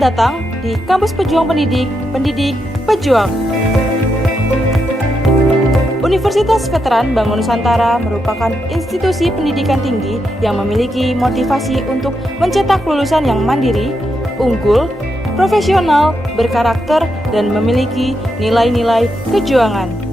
datang di Kampus Pejuang Pendidik, Pendidik Pejuang. Universitas Veteran Bangun Nusantara merupakan institusi pendidikan tinggi yang memiliki motivasi untuk mencetak lulusan yang mandiri, unggul, profesional, berkarakter, dan memiliki nilai-nilai kejuangan.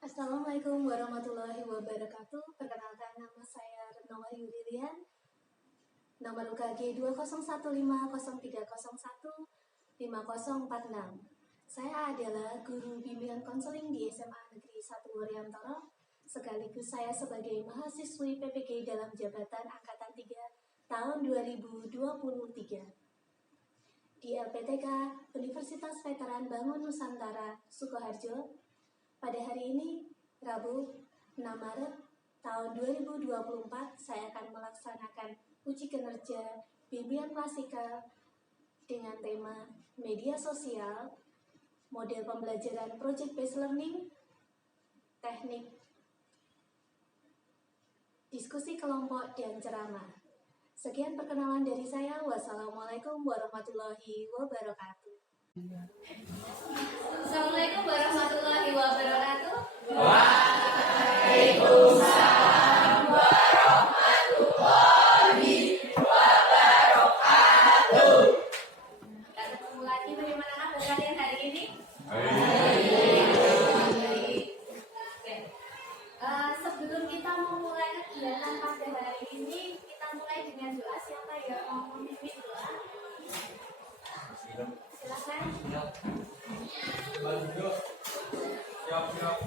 Assalamualaikum warahmatullahi wabarakatuh. Perkenalkan, nama saya Retno Wahyu Lilian, nomor UKG 20150301504 Saya adalah guru bimbingan konseling di SMA Negeri 1 Wuryantoro, sekaligus saya sebagai mahasiswi PPG dalam jabatan Angkatan 3 tahun 2023 di LPTK Universitas Veteran Bangun Nusantara, Sukoharjo. Pada hari ini, Rabu 6 Maret tahun 2024, saya akan melaksanakan uji kinerja bimbingan klasikal dengan tema media sosial, model pembelajaran project based learning, teknik diskusi kelompok, dan ceramah. Sekian perkenalan dari saya. Wassalamualaikum warahmatullahi wabarakatuh. Assalamualaikum warahmatullahi wabarakatuh. Waalaikumsalam warahmatullahi wabarakatuh. Kita ketemu lagi, bagaimana kabar kalian hari ini? Oke. Sebelum kita memulai kegiatan pada hari ini, kita mulai dengan doa. Siapa yang mau memimpin doa? Silakan. Siap.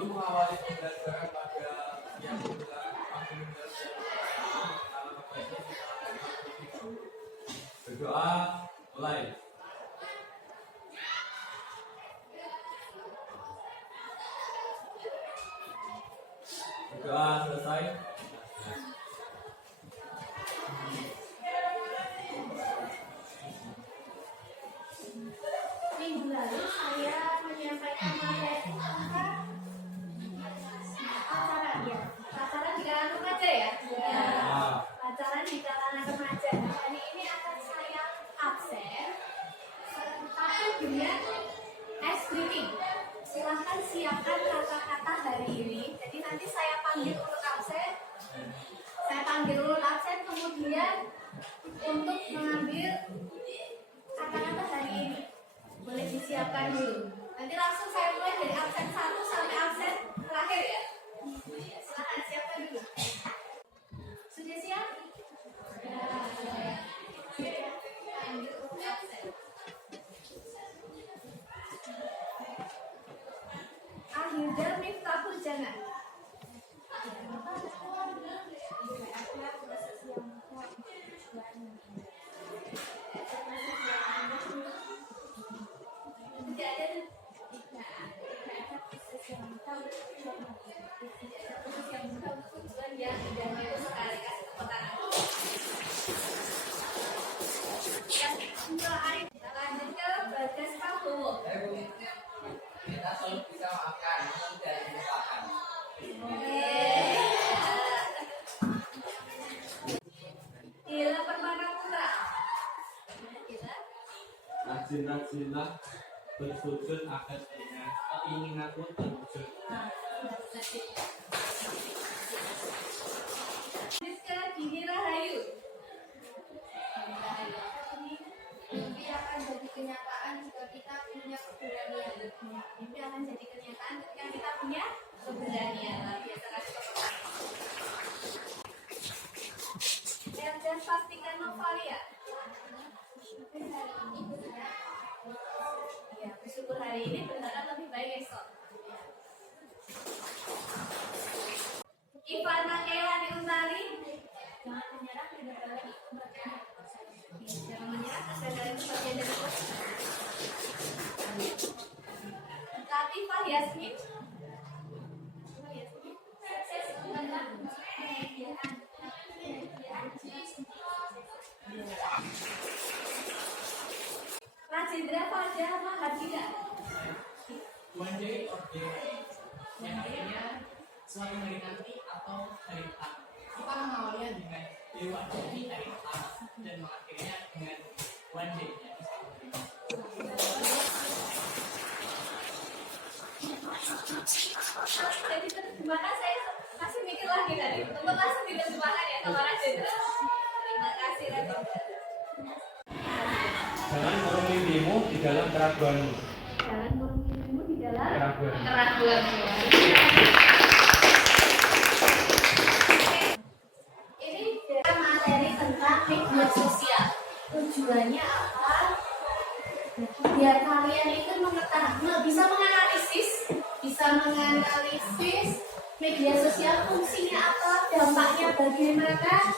Lu mengawali pembelajaran pada yang berdoa, mulai. Berdoa selesai. Minggu lalu saya menyampaikan materi tentang pacaran di kalangan remaja ya. Pacaran di kalangan remaja. Hari ini akan saya absen tapi dengan ice breaking. Silahkan siapkan kata-kata hari ini. Jadi nanti saya panggil urut absen. Kemudian untuk mengambil kata-kata hari ini. Boleh disiapkan dulu. Nanti langsung saya mulai dari absen 1 sampai absen terakhir ya. Silakan siapkan dulu. Sudah siap? Ambil urut absen. Ahilda Miftahul Jannah. Lanjut ke Bagas Prabowo. Kita selalu bisa maafkan, namun tidak dilupakan. Gila Permana Putra. Rajin-rajinlah bersujud agar keinginanmu terwujud. Rizka Dini Rahayu. Mimpi akan jadi kenyataan jika kita punya keberanian. Mimpi akan jadi kenyataan ketika kita punya keberanian. Biasa kasih kepercayaan. Dan pastikan Novalia. Ya, bersyukur hari ini berharap lebih baik esok. Ivana Kelani Utari. Jangan menyerah, kegagalan itu bagian dari proses. Jangan menyerah, kegagalan itu bagian dari proses. Latifah Yasmin. Sukses dalam pekerjaan. Rajendra Fajar Mahardika. One day or day, yang artinya suatu hari nanti atau hari depan. Kita mengawalnya dengan dewa jadi hari depan dan mengakhirinya dengan one day. Jadi terjemahkan saya masih mikir lagi tadi. Untuk langsung diterjemahkan ya sama Rajendra. Terima kasih Rajendra. Jangan murung mimpimu di dalam keraguanmu. Jangan murung mimpimu di dalam Keraguan. keraguanmu. Ini materi tentang media sosial. Tujuannya apa? Biar kalian itu bisa menganalisis media sosial fungsinya apa, dampaknya bagaimana,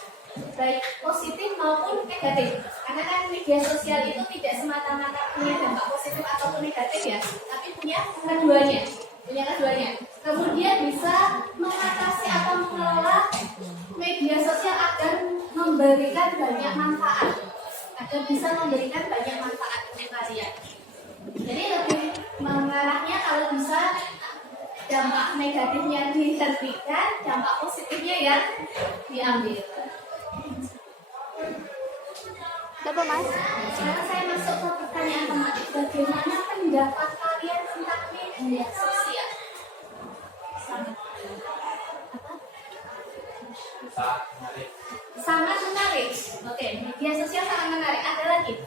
baik positif maupun negatif. Karena kan media sosial itu tidak semata-mata punya dampak positif ataupun negatif ya, tapi punya keduanya. Kemudian bisa mengatasi atau mengelola media sosial agar memberikan banyak manfaat, untuk kalian. Jadi lebih mengarahnya kalau bisa dampak negatifnya dihentikan, dampak positifnya yang diambil. Coba Mas. Sekarang saya masuk ke pertanyaan tematik. Bagaimana pendapat kalian tentang media sosial? Sangat menarik. Oke, media sosial sangat menarik. Ada lagi?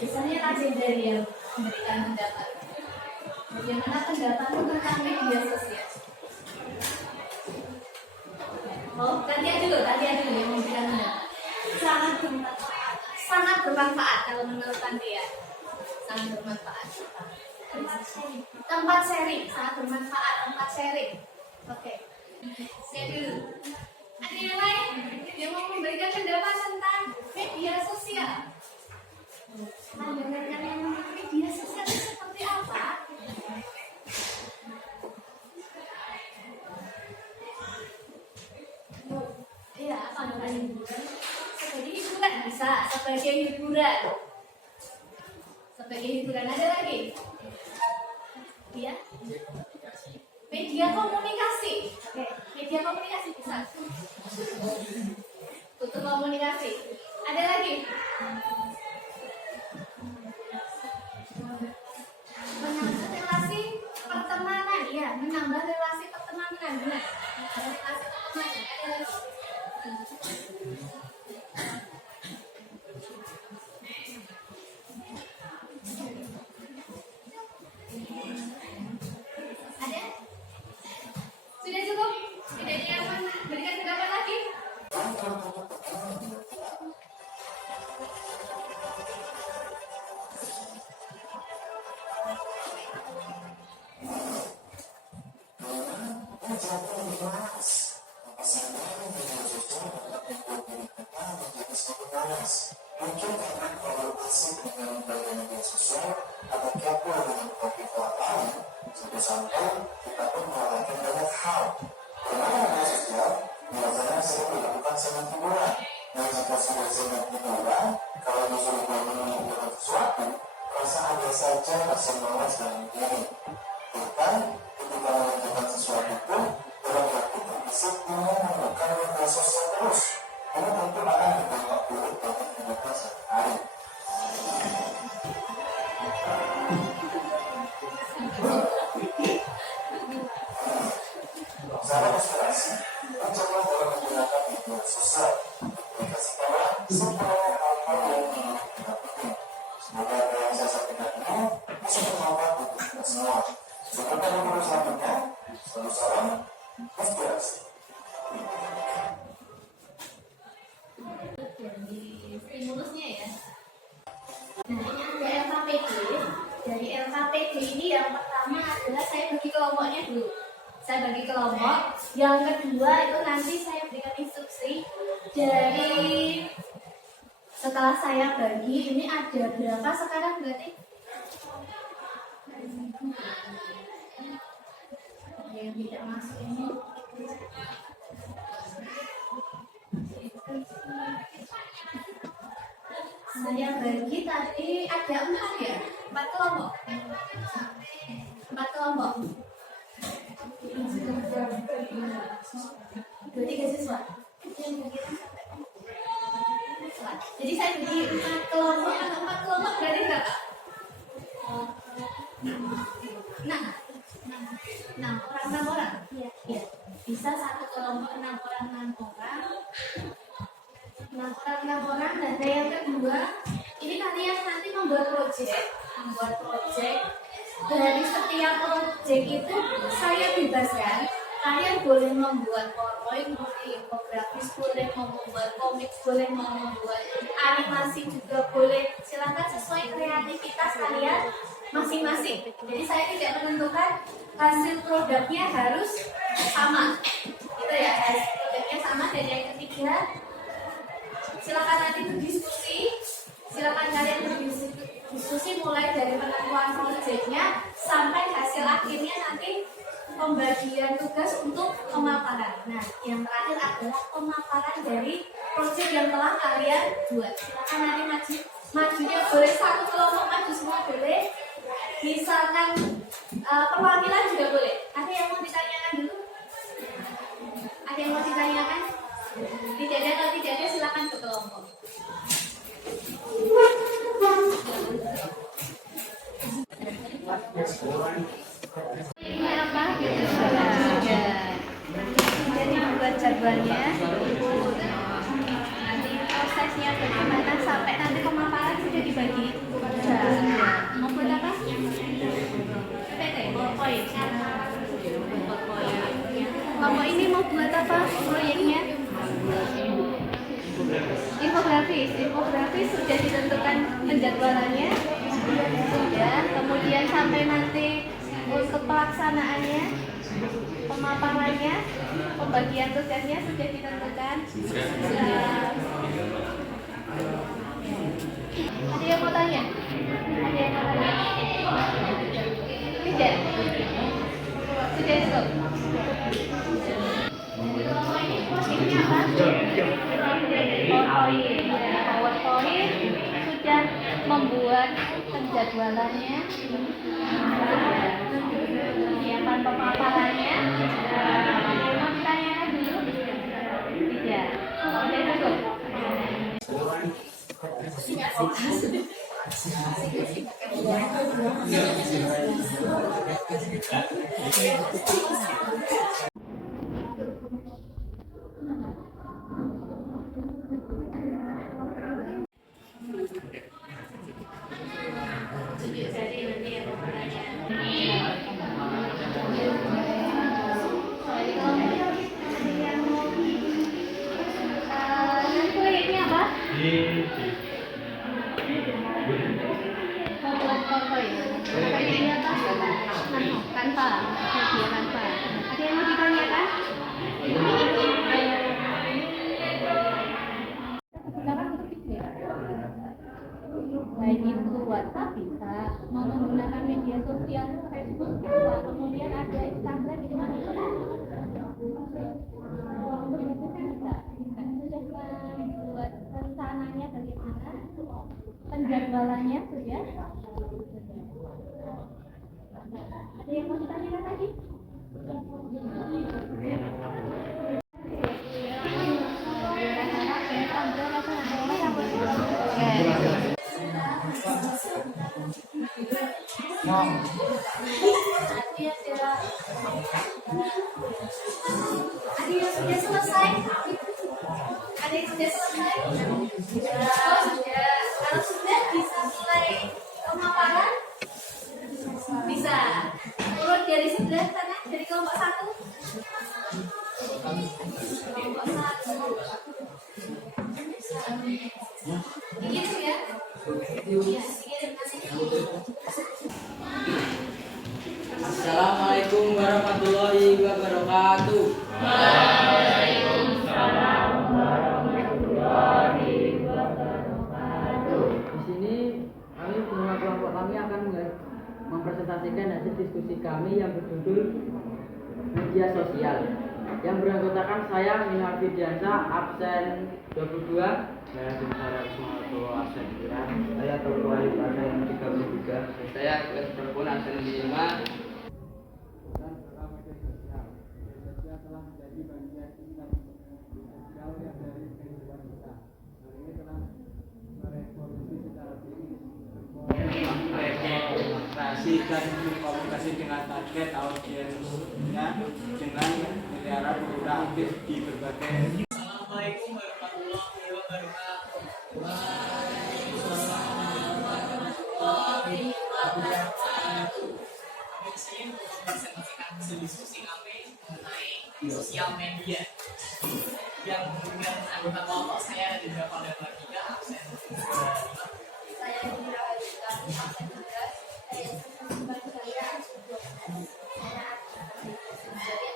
Biasanya Rajendra yang memberikan pendapat. Bagaimana pendapatmu tentang media sosial? Oh, gantian dulu yang memberikan pendapat. Sangat bermanfaat kalau menurut Tantia. Sangat bermanfaat. Tempat sharing, sangat bermanfaat. Tempat sharing. Oke. Saya dulu. Ada yang lain yang mau memberikan pendapat tentang media sosial? Pandangan kalian tentang media sosial itu seperti apa? Iya, pandangan hiburan. Sebagai hiburan bisa, sebagai hiburan ada lagi. Iya. Media komunikasi. Oke, media komunikasi bisa. Untuk komunikasi. Ada lagi? Menambah relasi pertemanan, ya, menambah relasi pertemanan, benar. Relasi pertemanan, ada lagi. Ada? Sudah cukup? Tidak ada yang memberikan pendapat lagi? Mungkin karena kolaborasi dengan berbagai media sosial atau kepo dengan topik lain, sampai kita pun menggunakan banyak hal. Karena media sosial biasanya sering dilakukan sebagai hiburan, dan jika sudah sebagai hiburan, kalau disuruh menunjukkan sesuatu, rasa ada saja rasa malas dan diri. Bahkan ketika menunjukkan sesuatu pun, dalam hati terbesit ingin menggunakan media sosial terus. Ini tentu akan berdampak buruk bagi kehidupan sehari-hari. Sahabat inspirasi, mencoba dalam menggunakan media sosial, aplikasikanlah semuanya hal-hal yang kita penting. Semoga apa yang saya sampaikan ini bisa bermanfaat untuk kita semua. Sampai jumpa di selanjutnya. Selalu salam inspirasi. Stimulusnya ya. Nah, ini ada LKPD. Dari LKPD ini yang pertama adalah saya bagi kelompoknya dulu. saya bagi kelompok. Yang kedua itu nanti saya berikan instruksi dari setelah saya bagi, ini ada berapa sekarang berarti? Yang tidak masuk ini. Saya bagi tadi ada 4 ya? 4 kelompok. 4 kelompok. 23 siswa. Jadi saya bagi 4 kelompok, atau 4 kelompok berarti berapa? 6 orang. Iya. Bisa satu kelompok 6 orang. 6 orang. Dan yang kedua, ini kalian nanti membuat project. Dari setiap project itu saya bebaskan. Kalian boleh membuat PowerPoint, boleh infografis, boleh membuat komik, boleh membuat animasi juga boleh. Silakan sesuai kreativitas kalian masing-masing. Jadi saya tidak menentukan hasil produknya harus sama. Gitu ya, hasil produknya sama. Dan yang ketiga, silakan nanti berdiskusi. Silakan kalian berdiskusi mulai dari penentuan proyeknya sampai hasil akhirnya nanti pembagian tugas untuk pemaparan. Nah, yang terakhir adalah pemaparan dari proyek yang telah kalian buat. Silakan nanti majunya boleh satu kelompok maju semua boleh. Misalkan perwakilan juga boleh. Ada yang mau ditanyakan dulu? Ada yang mau ditanyakan? Tidak ada, kalau tidak ada silakan ke kelompok. Ini apa? Jadi buat jadwalnya. Nanti prosesnya bagaimana sampai nanti pemaparan sudah dibagi. Mau buat apa? PT, PowerPoint. Kelompok ini mau buat apa proyeknya? Infografis sudah ditentukan penjadwalannya, sudah. Kemudian sampai nanti untuk pelaksanaannya, pemaparannya, pembagian tugasnya sudah ditentukan. Ada yang mau tanya? Tidak. Sudah cukup. Kelompok ini proyeknya apa? PowerPoint sudah membuat penjadwalannya, persiapan pemaparannya. Mau ditanyakan dulu? Tidak. Sudah cukup. Kanva. Ada yang mau ditanyakan? Baik itu WhatsApp bisa, mau menggunakan media sosial Facebook bisa, kemudian ada Instagram di mana bisa. Sudah buat rencananya bagaimana, penjadwalannya sudah. Ada yang mau ditanyakan lagi? Ada yang sudah selesai? Ada yang sudah selesai? Oh, sudah. Kalau sudah bisa mulai pemaparan? Bisa. Turun dari sebelah sana, dari kelompok 1. Kelompok 1. Begitu ya? Iya, dikirim nanti. Assalamualaikum warahmatullahi wabarakatuh. Di sini kami bersama kelompok kami akan mempresentasikan hasil diskusi kami yang berjudul media sosial, yang beranggotakan saya Minhar Fidiansa absen 22, Saya Bintara Ismail absen 9. saya Toko Alif absen 33, saya Christopher Pun absen 5. Dan tentang media sosial. Media sosial telah menjadi bagian sosial yang dari kehidupan kita. Hal ini telah merevolusi secara fisik, komunikasi dan komunikasi dengan target audiensnya dengan miliaran pengguna aktif di berbagai. Assalamualaikum warahmatullahi wabarakatuh. Kami di sini mempresentasikan hasil diskusi kami mengenai sosial media. Yang dengan anggota kelompok saya ada di Bapak dan Mbak absen. Saya Indra Alika, absen 11. Saya Sumber Jaya, absen 12. Saya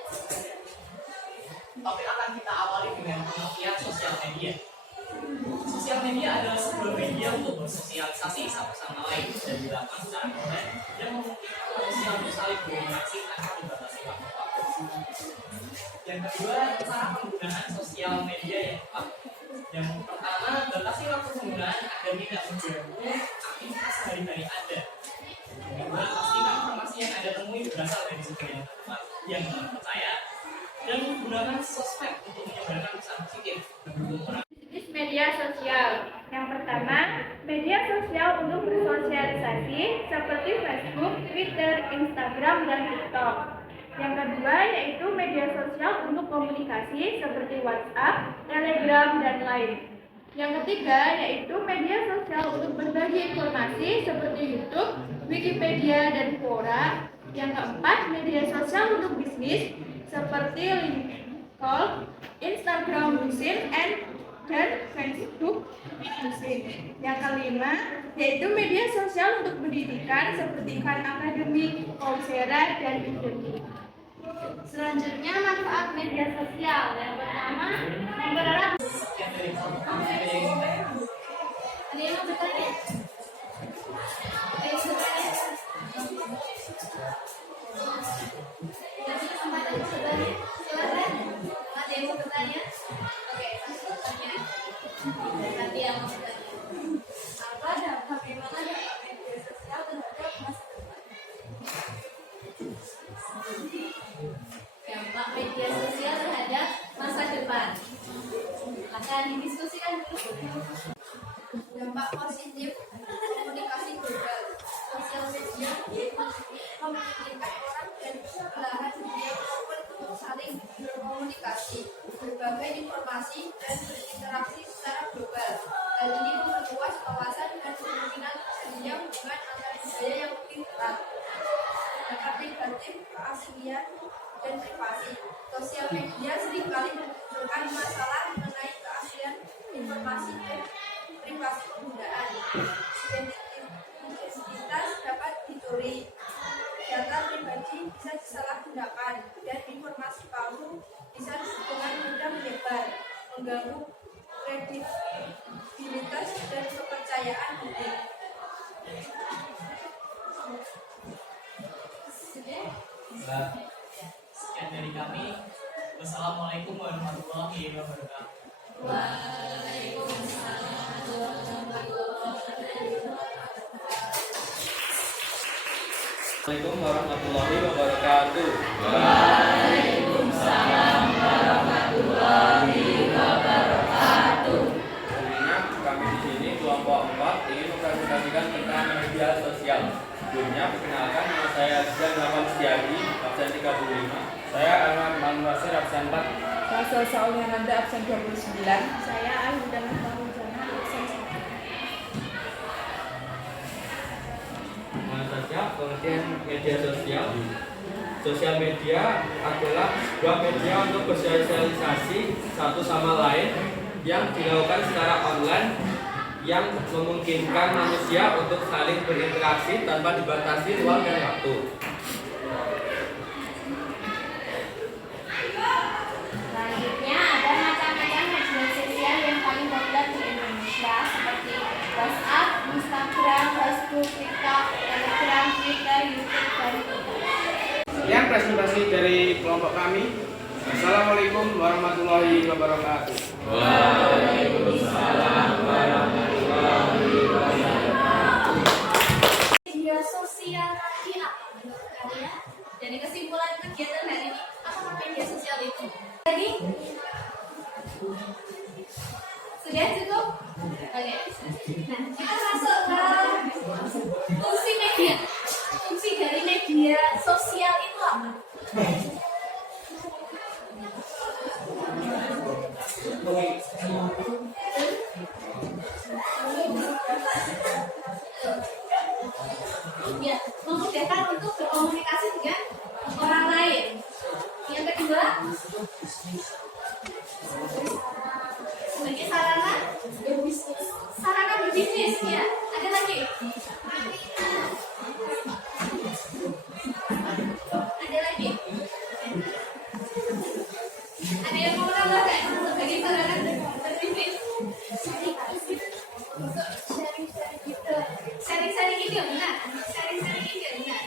Topik akan kita awali dengan pengertian sosial media. Sosial media adalah sebuah media untuk bersosialisasi satu sama lain dan dilakukan secara online yang memungkinkan manusia untuk saling berinteraksi tanpa dibatasi waktu. Yang kedua, cara penggunaan sosial media yang tepat. Yang pertama, batasi waktu penggunaan agar tidak mengganggu aktivitas sehari-hari Anda. Yang kedua, pastikan informasi yang Anda temui berasal dari sumber yang tepat, yang terpercaya, dan menggunakan sosmed untuk menyebarkan pesan positif mendukung orang. Jenis media sosial. Yang pertama, media sosial untuk bersosialisasi seperti Facebook, Twitter, Instagram, dan TikTok. Yang kedua yaitu media sosial untuk komunikasi seperti WhatsApp, Telegram, dan lain. Yang ketiga yaitu media sosial untuk berbagi informasi seperti YouTube, Wikipedia, dan Quora. Yang keempat, media sosial untuk bisnis seperti LinkedIn, Instagram Music, dan Facebook Music. Yang kelima yaitu media sosial untuk pendidikan seperti Khan Academy, Coursera, dan Udemy. Selanjutnya, manfaat media sosial. Yang pertama, mempererat. Ada yang mau bertanya? Ayo bertanya. Kasih kesempatan untuk bertanya. Silakan. Ada yang mau bertanya? Oke, langsung bertanya. Nanti yang mau bertanya. Apa dampak bagaimana dampak media sosial terhadap masa depan? Dampak media sosial terhadap masa depan. Akan didiskusikan dulu. Dampak positif komunikasi global. Sosial media memungkinkan orang dari belahan dunia untuk saling berkomunikasi, berbagai informasi, dan berinteraksi secara global. Hal ini memperluas wawasan dan kemungkinan terjadinya hubungan antar budaya yang lebih erat. Dampak negatif keaslian dan privasi. Sosial media seringkali memunculkan masalah mengenai keaslian informasi dan privasi penggunaan. Identitas dapat dicuri, data pribadi bisa disalahgunakan, dan informasi palsu bisa dengan mudah menyebar, mengganggu kredibilitas dan kepercayaan publik. Sekian dari kami. Wassalamualaikum warahmatullahi wabarakatuh. Assalamualaikum warahmatullahi wabarakatuh. Sebelumnya kami di sini kelompok 4 ingin mempresentasikan tentang media sosial. Sebelumnya perkenalkan, nama saya Rizal Rahman Setiadi, absen 35. Saya Arman Manwasir, absen 4. Saya Salsa Oliananda, absen 29. Saya Alhuda Mahmudana, absen 1. Mana saja pengertian media sosial? Sosial media adalah sebuah media untuk bersosialisasi satu sama lain yang dilakukan secara online yang memungkinkan manusia untuk saling berinteraksi tanpa dibatasi ruang dan waktu. Sekian presentasi dari kelompok kami. Assalamualaikum warahmatullahi wabarakatuh. Waalaikumsalam warahmatullahi wabarakatuh. Media sosial tadi apa menurut kalian? Dari kesimpulan kegiatan hari ini, apa media sosial itu? Tadi sudah cukup? Oke. Nah, kita masuk ke fungsi media. Fungsi dari media sosial itu apa? Ya, memudahkan untuk berkomunikasi dengan orang lain. Yang kedua, sebagai sarana berbisnis. Ya, ada lagi. Ada lagi. Ada yang mau menambahkan sebagai sarana berbisnis? Sharing-sharing ide, benar. Sharing-sharing ide, benar.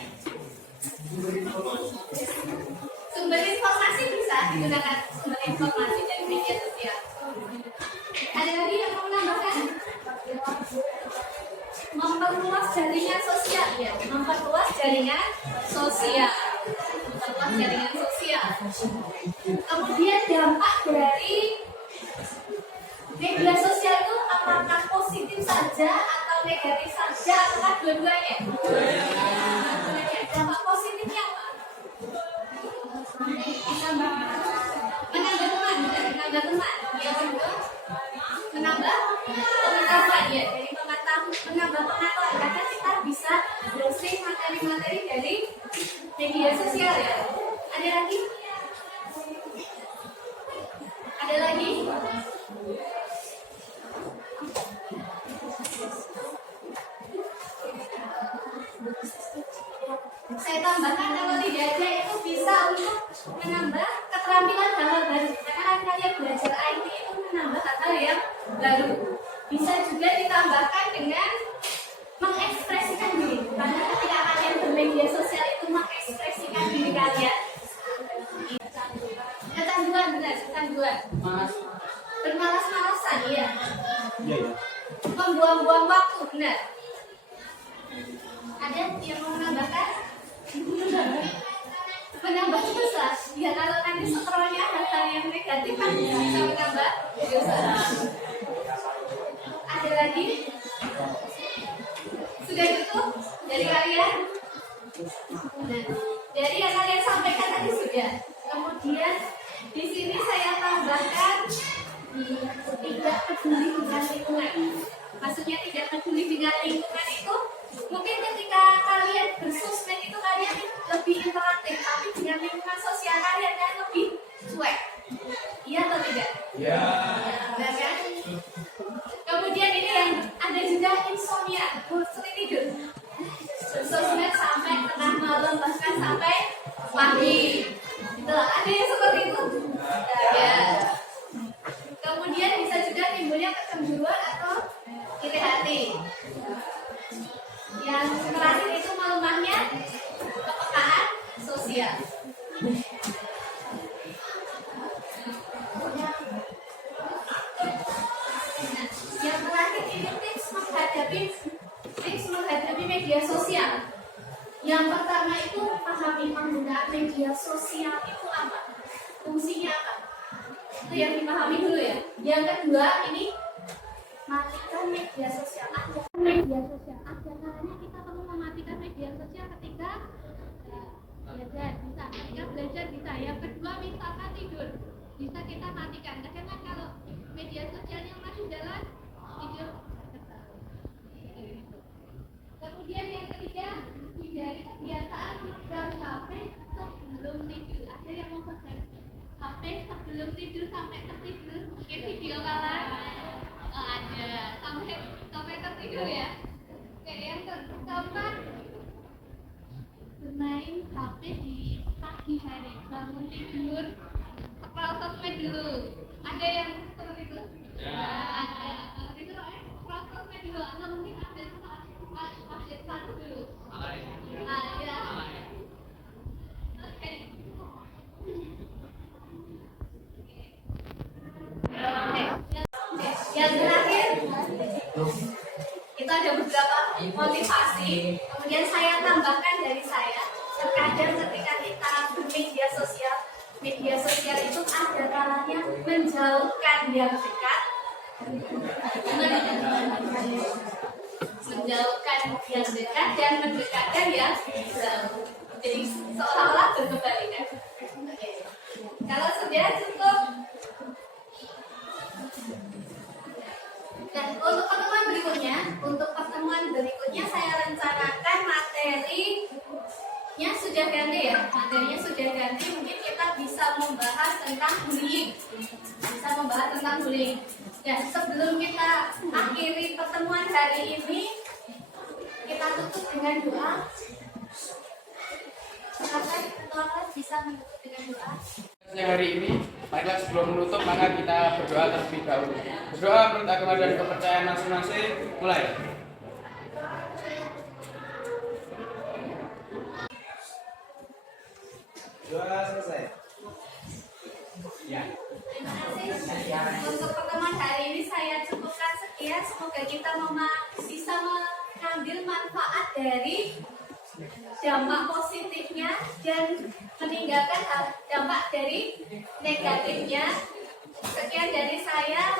Sumber informasi bisa digunakan sumber informasi dari media sosial. Ada lagi yang mau menambahkan? Memperluas jaringan sosial, ya. Memperluas jaringan sosial. Memperluas jaringan sosial. Kemudian dampak dari media sosial itu apakah positif saja atau negatif saja atau dua-duanya? Dampak positifnya apa? Menambah teman. Yang kedua, menambah pengetahuan, ya. Dari menambah pengetahuan, karena kita bisa browsing materi-materi dari media sosial, ya. Ada lagi? Ada lagi? Saya tambahkan kalau tidak ada itu bisa untuk menambah keterampilan hal-hal baru. Karena kan kalian belajar IT itu menambah hal-hal yang baru. Bisa juga ditambahkan dengan mengekspresikan diri. Karena ketika kalian bermedia sosial itu mengekspresikan diri kalian. Kecanduan, benar, kecanduan. Bermalas-malasan, ya. Membuang-buang waktu, benar. Ada yang mau menambahkan? Menambah dosa. Ya, kalau nanti scrollnya hal-hal yang negatif kan bisa menambah dosa. Ada lagi? Sudah cukup dari kalian? Nah, dari yang kalian sampaikan tadi sudah. Kemudian di sini saya tambahkan tidak peduli dengan lingkungan. Maksudnya tidak peduli dengan lingkungan itu mungkin ketika kalian bersosmed itu kalian lebih interaktif, tapi dengan lingkungan sosial kalian lebih cuek. Iya atau tidak? Iya. Benar kan? Kemudian ini yang ada juga insomnia, sulit tidur. Bersosmed sampai tengah malam, bahkan sampai pagi. Ada yang seperti itu? Ya. Kemudian bisa juga timbulnya kecemburuan atau iri hati. Yang terakhir itu melemahnya kepekaan sosial. Nah, yang terakhir ini tips menghadapi media sosial. Yang pertama itu pahami penggunaan media sosial itu apa, fungsinya apa. Itu yang dipahami dulu, ya. Yang kedua ini matikan media sosial. Ada caranya kita perlu mematikan media sosial ketika belajar, bisa. Ketika belajar bisa. Yang kedua misalkan tidur, bisa kita matikan. Karena kalau media sosialnya masih jalan, tidur. Kemudian yang ketiga, hindari kebiasaan megang HP sebelum tidur. Ada yang mau pegang HP sebelum tidur sampai tertidur, mungkin video kalah. Ada sampai tertidur, ya. Oke, yang keempat, bermain HP di pagi hari, bangun tidur scroll sosmed dulu. Ada yang seperti itu? Ada. Itu scroll sosmed dulu, atau mungkin ada update satu dulu. Ya. motivasi, kemudian saya tambahkan dari saya. Terkadang ketika kita bermedia sosial itu ada kalanya menjauhkan yang dekat, dan mendekatkan yang jauh. Jadi seolah-olah berkebalikan. Kalau sudah cukup. Dan untuk pertemuan berikutnya saya rencanakan materinya sudah ganti ya. Materinya sudah ganti, mungkin kita bisa membahas tentang bullying. Dan sebelum kita akhiri pertemuan hari ini, kita tutup dengan doa. Silakan ketua kelas bisa menutup dengan doa. Hari ini, marilah sebelum menutup maka kita berdoa terlebih dahulu. Berdoa menurut agama dan kepercayaan masing-masing. Mulai. Doa selesai. Ya. Terima kasih. Untuk pertemuan hari ini saya cukupkan sekian. Semoga kita bisa mengambil manfaat dari dampak positifnya dan meninggalkan dampak dari negatifnya. Sekian dari saya.